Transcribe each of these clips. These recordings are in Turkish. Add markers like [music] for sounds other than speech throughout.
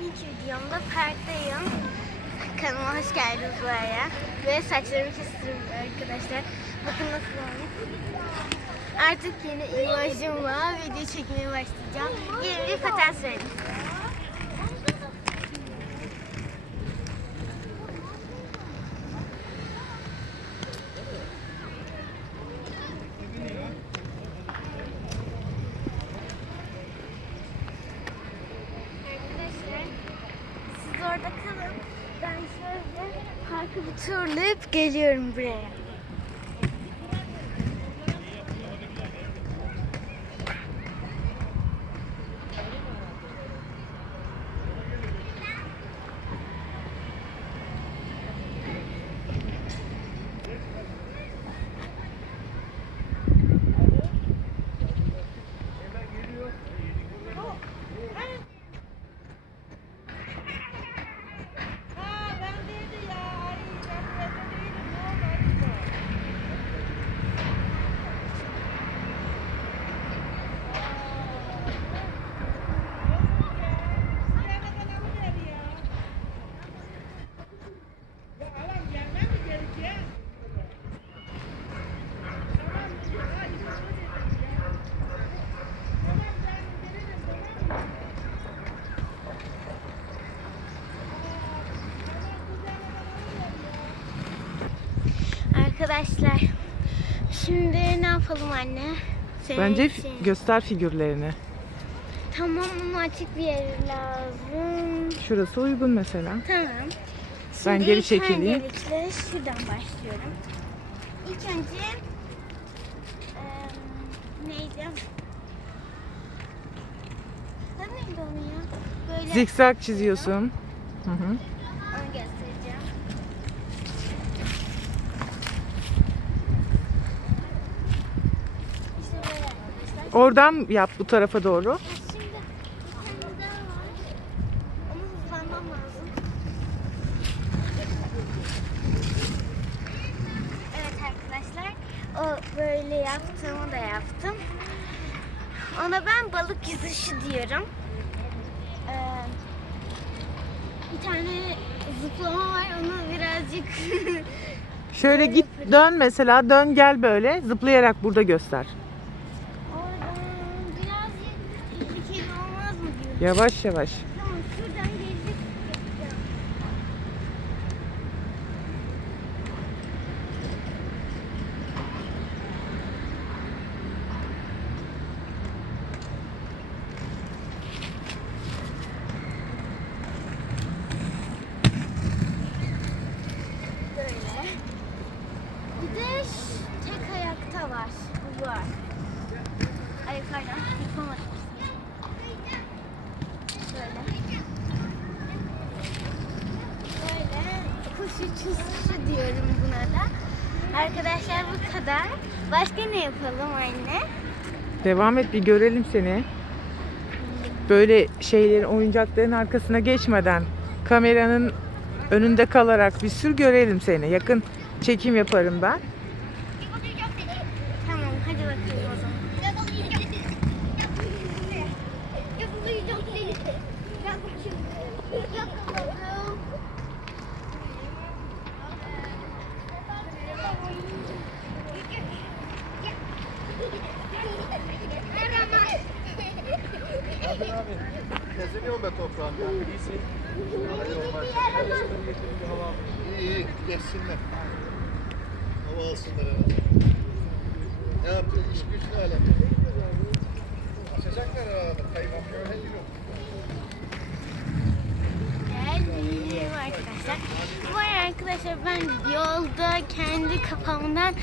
İlk videomda parktayım. Kanalıma hoş geldiniz bu araya. Ve saçlarımı kestiriyorum arkadaşlar. Bakın nasıl olmuş. Artık yeni imajımla video çekmeye başlayacağım. Yeni bir paten sürelim. Arkadaşlar siz orada kalın. Ben şöyle parkı bir turlayıp geliyorum buraya. Ha bendeydi ya. Ay ben evde değilim. Ne oldu acaba? Arkadaşlar şimdi ne yapalım anne? Senin Bence için. göster figürlerini. Tamam ama açık bir yer lazım. Şurası uygun mesela. Tamam. Ben Şimdi geri ilk çekileyim. Öncelikle şuradan başlıyorum. İlk önce eee neydi? Neydi onun ya? Böyle Zikzak çiziyorsun. Hı hı. onu göstereceğim. İşte böyle arkadaşlar. Oradan yap bu tarafa doğru. Ha, Şimdi bir tane daha var. Ama hızlanmam lazım. Evet arkadaşlar. O böyle yaptığımı da yaptım. Ona ben balık yüzüşü diyorum. Ee, bir tane zıplama var. Onu birazcık [laughs] Şöyle git dön mesela dön gel böyle zıplayarak burada göster. Yavaş yavaş. Arkadaşlar bu kadar. Başka ne yapalım anne? Devam et bir görelim seni. Böyle şeylerin oyuncakların arkasına geçmeden kameranın önünde kalarak bir sür görelim seni. Yakın çekim yaparım ben. Tamam hadi bakalım o zaman. Geziniyor be toprağım ya. İyisin. İyi iyi. Geçsinler. Hava alsınlar herhalde. Ne yapıyor? İş güç ne alem? Açacaklar herhalde. Kaymak böyle yok. Geldim arkadaşlar. Bu arada arkadaşlar ben yolda kendi kafamdan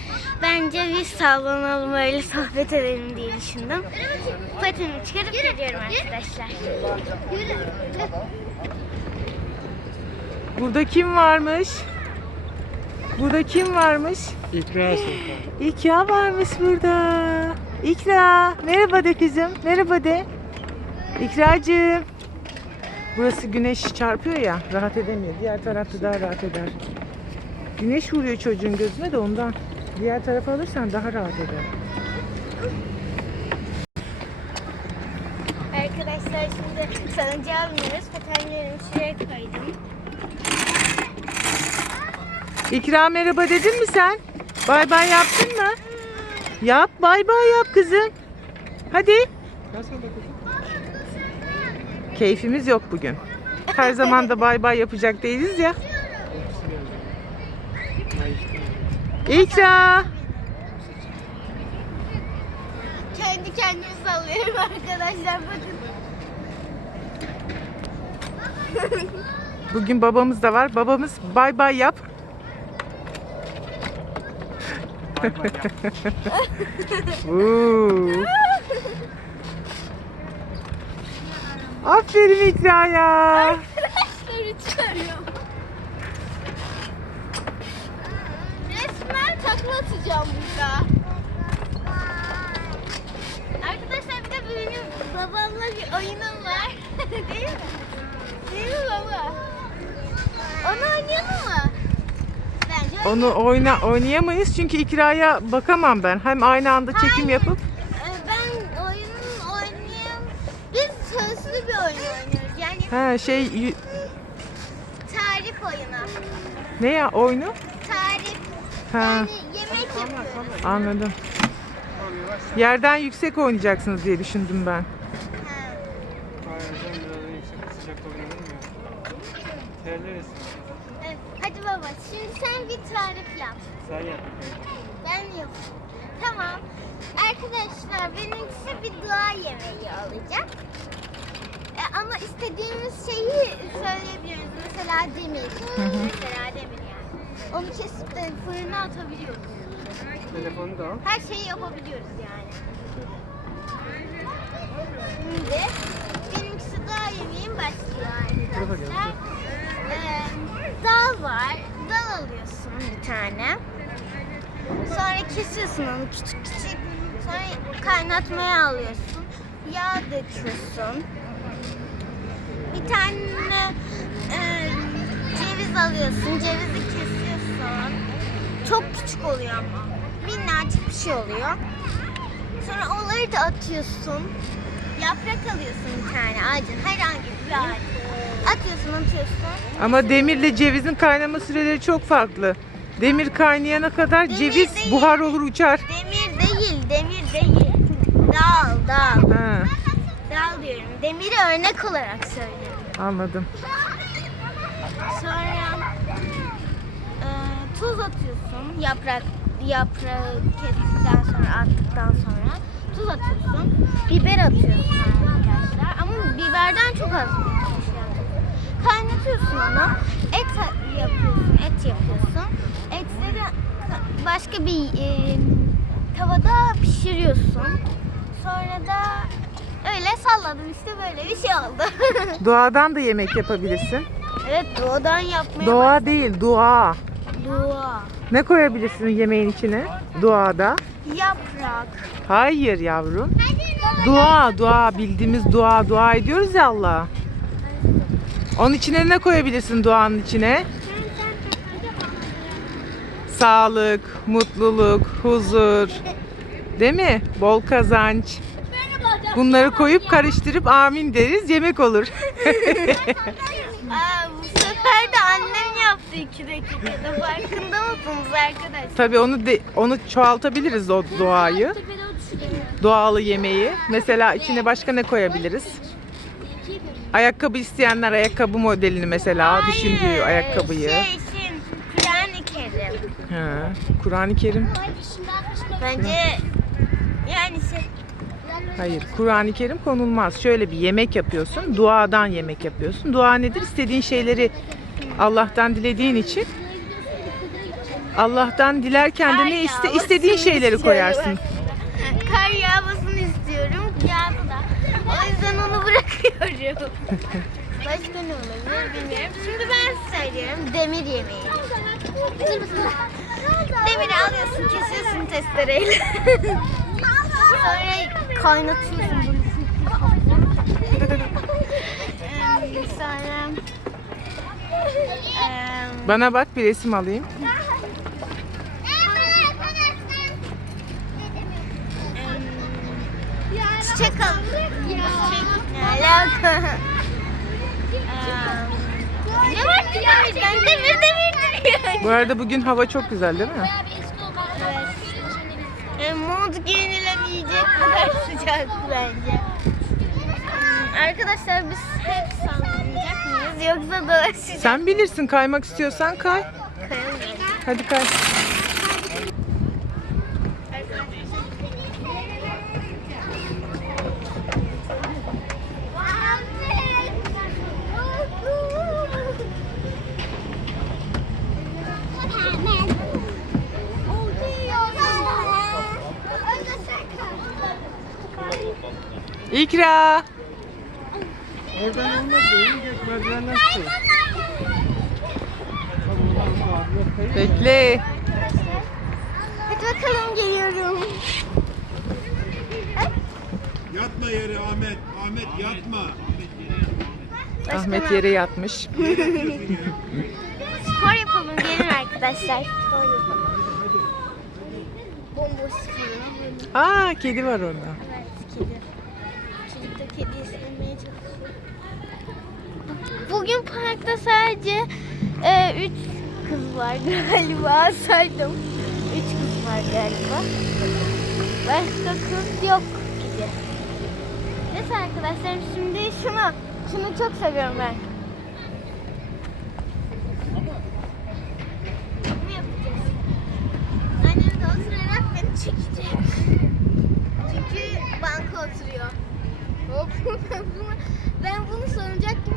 bence bir sallanalım öyle sohbet edelim diye düşündüm. Patenimi çıkarıp geliyorum arkadaşlar. Burada kim varmış? Burada kim varmış? İkra İkra varmış burada. İkra. Merhaba de kızım. Merhaba de. İkracığım. Burası güneş çarpıyor ya. Rahat edemiyor. Diğer tarafta daha rahat eder. Güneş vuruyor çocuğun gözüne de ondan. Diğer tarafa alırsan daha rahat eder. Arkadaşlar şimdi salıncağı biniyoruz. Patenlerimi şuraya koydum. İkra merhaba dedin mi sen? Bay bay yaptın mı? Yap bay bay yap kızım. Hadi. Keyfimiz yok bugün. Her zaman da bay bay yapacak değiliz ya. İkra. Kendi kendimi sallıyorum arkadaşlar bakın. Bugün babamız da var. Babamız bay bay yap. Oo. [laughs] Aferin İkra'ya. Arkadaşları çıkarıyorum. Resmen takla atacağım burada. Arkadaşlar bir de benim babamla bir oyunum var. [laughs] Değil mi? Değil mi baba? Onu oynayalım mı? Bence Onu oyna oynayamayız çünkü İkra'ya bakamam ben. Hem aynı anda çekim Hayır. yapıp Ee, Ben oyunun oynayayım. Biz sözlü bir oyun oynuyoruz. Yani ha şey tarif oyunu. ne ya oyunu? Tarif. Ha Yani yemek yapıyoruz. anladım. Yerden yüksek oynayacaksınız diye düşündüm ben. Ha. Evet. Hadi baba şimdi sen bir tarif yap. Sen yap. Ben yapayım. Tamam. Arkadaşlar benimkisi bir dua yemeği olacak. Ama istediğimiz şeyi söyleyebiliyoruz. Mesela demir. Mesela demir yani. Onu kesip de fırına atabiliyoruz. Telefonu da al. Her şeyi yapabiliyoruz yani. Şimdi benimkisi dağ yemeğim başlıyor arkadaşlar. Ee, dal var. Dal alıyorsun bir tane. Sonra kesiyorsun onu küçük küçük. Sonra kaynatmaya alıyorsun. Döküyorsun. Bir tane e, ceviz alıyorsun. Cevizi kesiyorsun. Çok küçük oluyor ama. Minnacık bir şey oluyor. Sonra onları da atıyorsun. Yaprak alıyorsun bir tane ağacın. Herhangi bir ağaç. Atıyorsun atıyorsun. Ama demirle cevizin kaynama süreleri çok farklı. Demir kaynayana kadar Demir ceviz değil. buhar olur uçar. Demir değil, demir değil. Dal, dal. Ha, Dal diyorum. Demiri örnek olarak söylüyorum. anladım. Sonra e, tuz atıyorsun. Yaprak yaprağı kestikten sonra attıktan sonra tuz atıyorsun. Biber atıyorsun arkadaşlar. Ama biberden çok az şey atıyorsun. Kaynatıyorsun onu. Et yapıyorsun. Et yapıyorsun. Etleri ka- başka bir e, tavada pişiriyorsun. Sonra da öyle salladım işte böyle bir şey oldu. [laughs] Doğadan da yemek yapabilirsin. evet doğadan yapmaya Doğa değil, dua. Dua. Ne koyabilirsin yemeğin içine? Duada. Yaprak. Hayır yavrum. Dua, dua. Bildiğimiz dua, dua ediyoruz ya Allah'a. Onun içine ne koyabilirsin duanın içine? Sağlık, mutluluk, huzur. Değil mi? Bol kazanç. Bunları koyup karıştırıp amin deriz, yemek olur. [laughs] Aa, bu sefer de annem yaptı iki dakikada. Farkında mısınız arkadaşlar? Tabii onu de, onu çoğaltabiliriz o duayı. Doğalı yemeği. Mesela içine başka ne koyabiliriz? Ayakkabı isteyenler ayakkabı modelini mesela düşündüğü ayakkabıyı. Şey, şey, Kur'an-ı Kerim. Ha, Kur'an-ı Kerim. Bence yani şey, Hayır, Kur'an-ı Kerim konulmaz. Şöyle bir yemek yapıyorsun, duadan yemek yapıyorsun. Dua nedir? İstediğin şeyleri Allah'tan dilediğin için Allah'tan dilerken de ne iste istediğin şeyleri koyarsın. [laughs] Kar yağmasını istiyorum. Yağdı da. O yüzden onu bırakıyorum. [laughs] Başka ne olabilir bilmiyorum. Şimdi ben söylüyorum demir yemeği. Demiri alıyorsun, kesiyorsun testereyle. [laughs] Sonra kaynatıyorsun bunu. Em, Sonra em, Bana bak bir resim alayım. Çiçek al. Alaka? Ne var piramitten? Demir demir duruyor. Bu arada bugün hava çok güzel değil mi? E, mont giyinilemeyecek kadar sıcak bence. Hmm, Arkadaşlar biz hep sallanacak mıyız yoksa dolaşacak Sen bilirsin kaymak istiyorsan kay. kayalım. Hadi kay. İkra. Oradan olmaz değil. Geç merdivenden çıkıyor. Bekle. Hadi bakalım geliyorum. Yatma yere Ahmet. Ahmet yatma. Ahmet yere yatmış. Spor yapalım gelin arkadaşlar. Spor yapalım. Bomboş. Aa kedi var orada. Parkta sadece e, üç kız var galiba [laughs] saydım. Üç kız var galiba. Başka kız yok gibi. Neyse arkadaşlar şimdi şunu, şunu çok seviyorum ben. Çekecek. Çünkü banka oturuyor. Hop [laughs] bunu, ben bunu salıncak gibi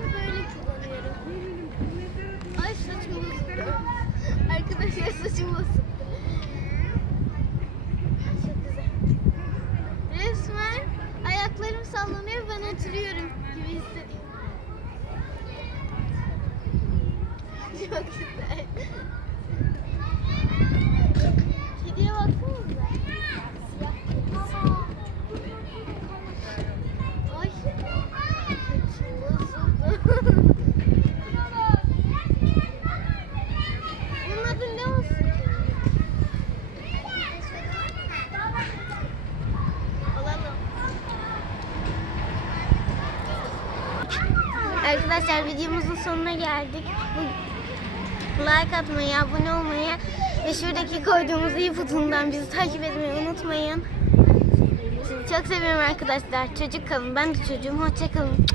Bozuldu. Çok güzel. Resmen ayaklarım sallanıyor ben oturuyorum gibi hissediyorum. Çok güzel. Kediye baksanıza. Arkadaşlar videomuzun sonuna geldik. Like atmayı, abone olmayı ve şuradaki koyduğumuz iyi butonundan bizi takip etmeyi unutmayın. Çok seviyorum arkadaşlar. Çocuk kalın. Ben de çocuğum. Hoşça kalın.